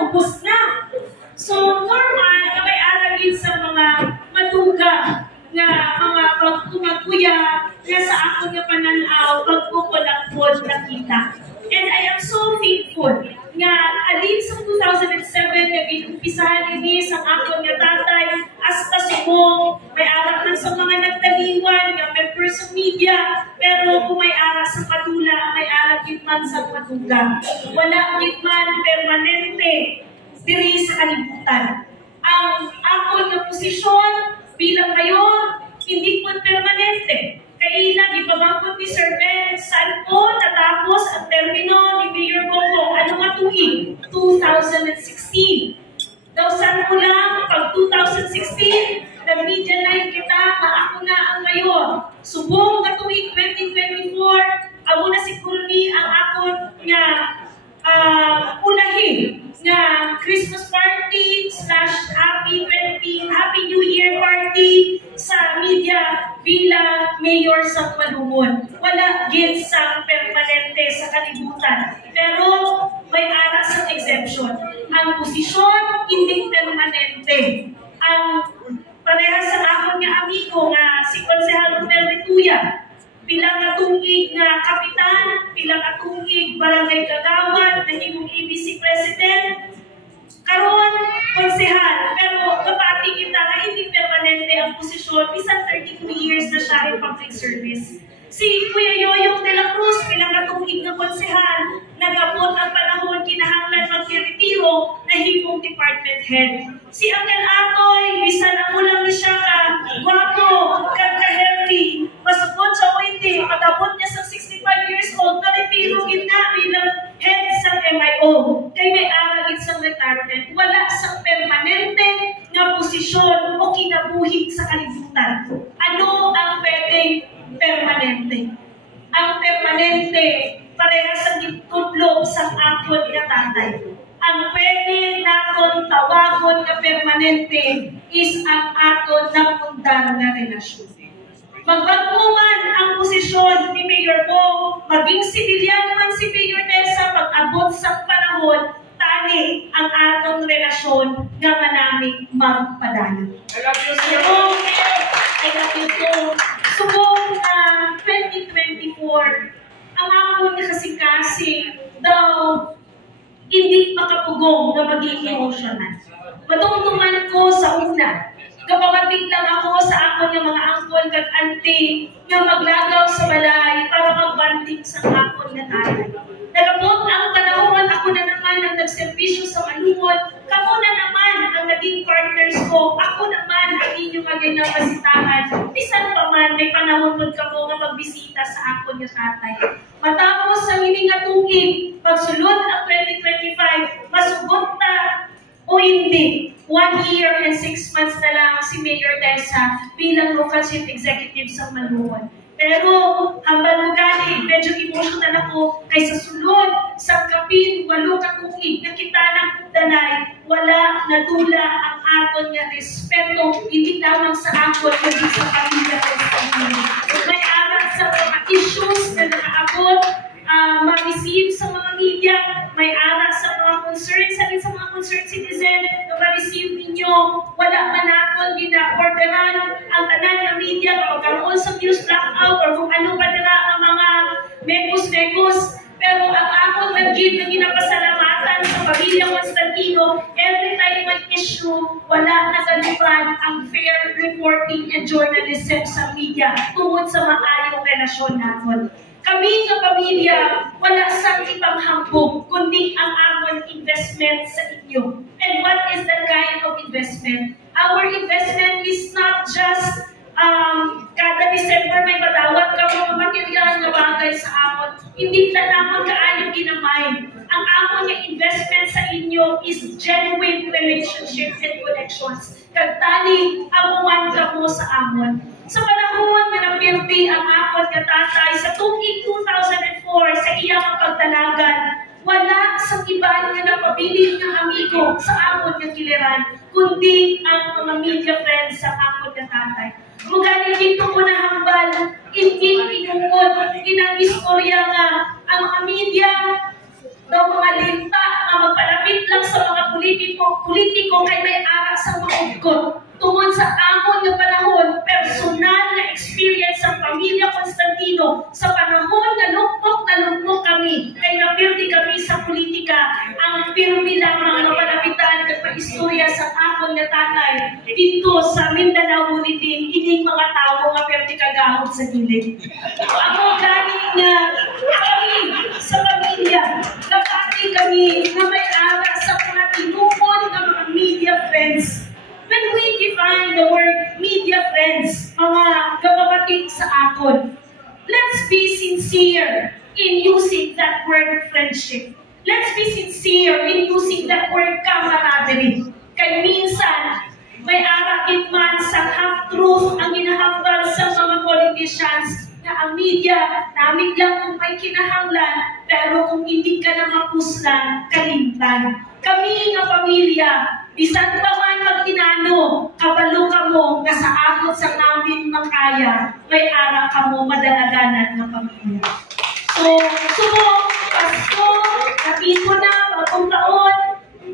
Ubus na. So, normal na may aragin sa mga matuga nga mga pagkumakuya nga sa ako nga pananaw pagkukulakpod nakita. And I am so thankful nga alin sa 2007 nga binumpisahan ini sa ako nga tatay hasta subong may arak man sa mga nagtaliwan nga members of media pero kung may arak sa padula may arak man sa matuga. Wala man permanente diri sa kalibutan. Ang ako nga posisyon bilang mayor hindi po permanente. Kailan ipabangkot ni Sir Ben Salpo natapos ang termino ni Mayor Bongbong. Ano nga tuig? 2016. Daw saan ko lang, pag 2016, nag-media live kita na ako na ang mayor. Subong nga tuig 2024, ako na siguro ni ang akon nga ulahin nga Christmas party / Happy New Year party sa media bilang mayor sa Malumon. Wala gid sa permanente sa kalibutan. Pero may aras sa exemption. Ang posisyon hindi permanente. Ang parehas sa akon nga amigo nga si Konsehal Rituya bilang katungig nga kapitan, bilang katungig barangay kagawad, nahimong ABC President, karon konsehal, pero kapati kita na hindi permanente ang posisyon, isang 32 years na siya in public service. Si Kuya Yoyong de la Cruz, bilang katungig na konsehal, nag-abot ang panahon kinahanglan mag-retiro na himong department head. Si Uncle Atoy, bisan ang ulang ni siya ka, guwapo, ka-healthy, masukot sa hindi, pag-abot niya sa 65 years old, na-retiro na bilang head sa MIO. Kaya may aragit sa retirement, wala sa permanente nga posisyon o kinabuhi sa kalibutan. Ano ang pwedeng permanente? Ang permanente, pareha sa gitudlo sa akon nga tatay. Ang pwede naton tawagon na permanente is ang aton na pundar na relasyon. Magbago man ang posisyon ni Mayor Bong, maging sibilyan man si Mayor Nessa, pag-abot sa panahon, tani ang atong relasyon nga manaming magpadayon. I love you, sir. I love you too. Subong na 2024, ang ako nga kasi daw hindi makapugong na maging emotional. Matungtungan ko sa una. Kapamating lang ako sa ako ng mga angkol kag auntie nga maglagaw sa balay para magbanding sa akon nga tatay. Nagabot ang panahon, ako na naman ang nagservisyo sa Malumon, kamo na naman ang naging partners ko, ako naman ang inyong magandang kasitahan. Bisan pa man, may panahon po kamo nga magbisita sa akon nga tatay. Matapos ang ining atungin, pagsulod ang 2025, masugot na o hindi. 1 year and 6 months na lang si Mayor Tessa bilang local chief executive sa Malumon. Pero hambal mo gani, medyo emotional ako kaysa sulod sa kapin, 8 katungig na kita ng danay, wala nadula ang aton nga respeto, hindi lamang sa akon, kundi sa pamilya ko sa pamilya. May aral sa mga issues na nakaabot, ma-receive sa mga media, may aral sa mga concerns, sa mga concerned citizen, na ma-receive ninyo, wala man natin gina-orderan ang tanan ng media, magkaroon sa news blackout, or kung ano pa nila ang mga mekos-mekos. Pero ang akong nag-give na ginapasalamatan sa pamilya Constantino, every time may issue, wala nagalipad ang fair reporting and journalism sa media tungkol sa maayong relasyon natin. Kami nga pamilya, wala sa ipanghambog, kundi ang amon investment sa inyo. And what is that kind of investment? Our investment is not just kada December may madawat ka mga material na bagay sa amon. Hindi na naman kaayong ginamay. Ang amon nga investment sa inyo is genuine relationships and connections. Kagtali amuan ka mo sa amon. Sa panahon nga napirti ang akon nga tatay sa tuig 2004 sa iyang pagtalagan, wala sa iba nga napabiling nga amigo sa akon nga kiliran, kundi ang mga media friends sa akon nga tatay. Mugani dito ko na hambal, hindi inungod, inang istorya nga ang mga media politiko kay may ara sa maugkot. Tungod sa amon nga panahon, personal na experience sa pamilya Constantino, sa panahon na lukmok kami, kay napirdi kami sa politika, ang pirmi lamang na malapitan kag paistorya sa akon nga tatay, dito sa Mindanao Bulletin, ining mga tao nga pirdi kagahod sa gilid. Ako gani nga, kami sa pamilya, napati kami na may ara sa mga tinukod ng mga media friends. When we define the word media friends, mga kababatik sa akon, let's be sincere in using that word friendship. Let's be sincere in using that word camaraderie. Kaya minsan, may arakit man sa half-truth ang ginahambal sa mga politicians na ang media, namig lang kung may kinahanglan, pero kung hindi ka na mapuslan, kalimtan. Kami nga pamilya, bisan pa man magtinano, kabalo ka mo, nga sa akot sa namin makaya, may ara ka mo madalaganan ng pamilya. So, Pasko, napito na, bagong taon,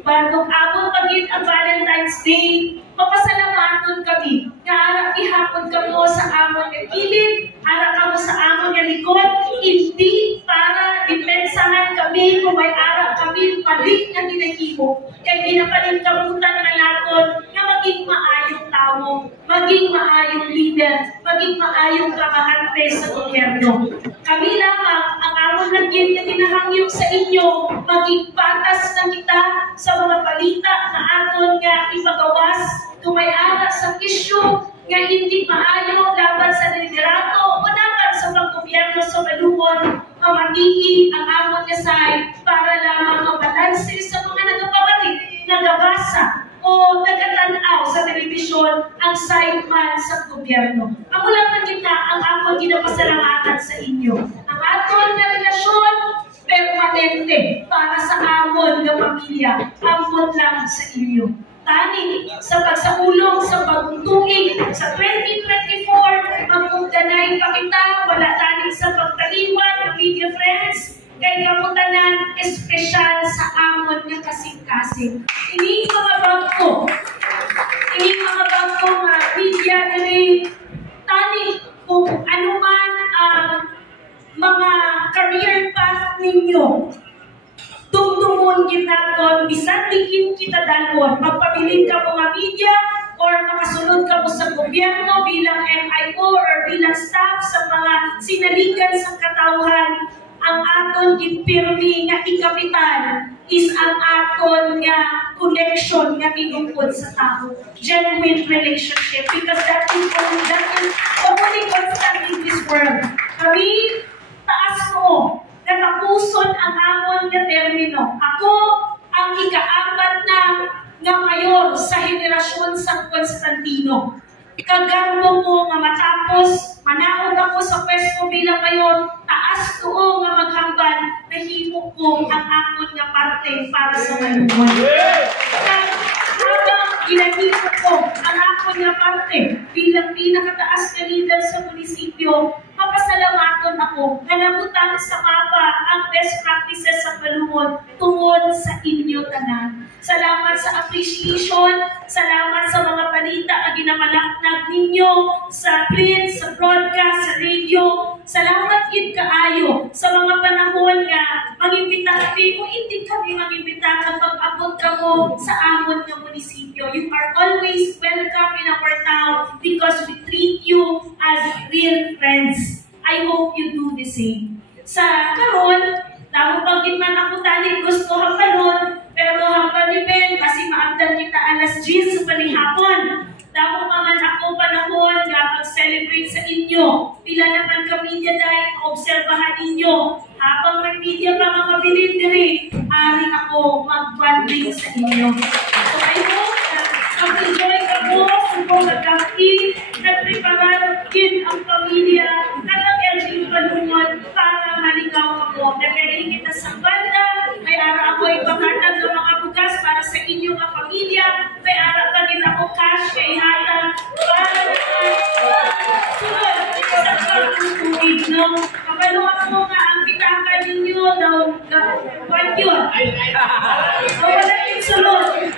bagong abot pagit ang Valentine's Day, mapasalamaton kami, nga ara ihapon ka mo sa amon nga kilid, ara ka mo sa amon nga likod, hindi para depensahan kami kung may ara kami palik na ginahimo, kay ginapalingkabutan na naton na maging maayong tao, maging maayong leader, maging maayong trabahante sa gobyerno. Kami lamang ang amon lagyan na ginahangyo sa inyo, maging patas na kita sa mga balita na aton nga ipagawas kung may ara sa isyu nga hindi maayo laban sa liderato o dapat sa paggobyerno sa balungon, mamatigi ang amon nga side para lamang mabalanse sa mga nagapabalik, nagabasa o nagatanaw sa telebisyon ang side man sa gobyerno. Ako lang na kita ang akong ginapasalamatan sa inyo. Ang aton na relasyon permanente para sa amon nga pamilya, amon lang sa inyo. Tani sa pagsaulong sa bagong tuig sa 2024, magmugdanay pa kita, wala tani sa pagtaliwan ng media friends, kay kamutanan espesyal sa amon nga kasing-kasing. Ini mga bagko nga media diri, tani kung anuman ang mga career path ninyo, dumdumon ginaton, bisan tingin kita dalon, magpabilin ka mga media or makasunod ka mo sa gobyerno bilang MIO or bilang staff sa mga sinaligan sa katawhan, ang aton gipirmi nga ikapital is ang aton nga connection nga tinungkod sa tao. Genuine relationship, because that is only constant in this world. Kami, taas mo, natapuson ang amon nga termino. Ako ang ika-apat na nga mayor sa henerasyon sa Constantino. Kagarbo ko nga matapos, manaog ako sa pwesto bilang mayor, taas tuo nga maghambal, nahimo ko ang amon nga parte para sa malungon. Habang ginahimo ko ang akon nga parte bilang pinakataas na leader sa munisipyo, mapasalamaton ako na nabutan sa mapa ang best practices sa balungon tungod sa inyo tanan. Salamat sa appreciation, salamat sa mga balita na ginamalaknag ninyo sa print, sa broadcast, sa radio. Salamat gid kaayo sa mga panahon nga mangimbita kami kung hindi kami mangimbita kapag abot kamo sa amon nga munisipyo. You are always welcome in our town because we treat you as real friends. I hope you do the same. Sa karon, tamo pagit man ako tani gusto hampanon, pero hanggang ni Ben, kasi maagdan kita alas 10 sa panihapon. Tamo pa man ako panahon nga pag-celebrate sa inyo. Pila naman ka media dahil obserbahan ninyo. Habang may media pa mga bilindiri, ari ako mag-bonding sa inyo. So I hope na mag-enjoy ka mo sa mga gabi, nagpreparar din ang pamilya, nag-LG palungon para maligaw ka mo. Nagaling kita sa banda, may ara ako ipakatag ng mga bukas para sa inyong pamilya, may ara pa din ako cash kay hatang para sunod sa pagtutubig, no? Kapaluan mo nga ang pitaka ninyo daw, yun. Mawala yung sunod.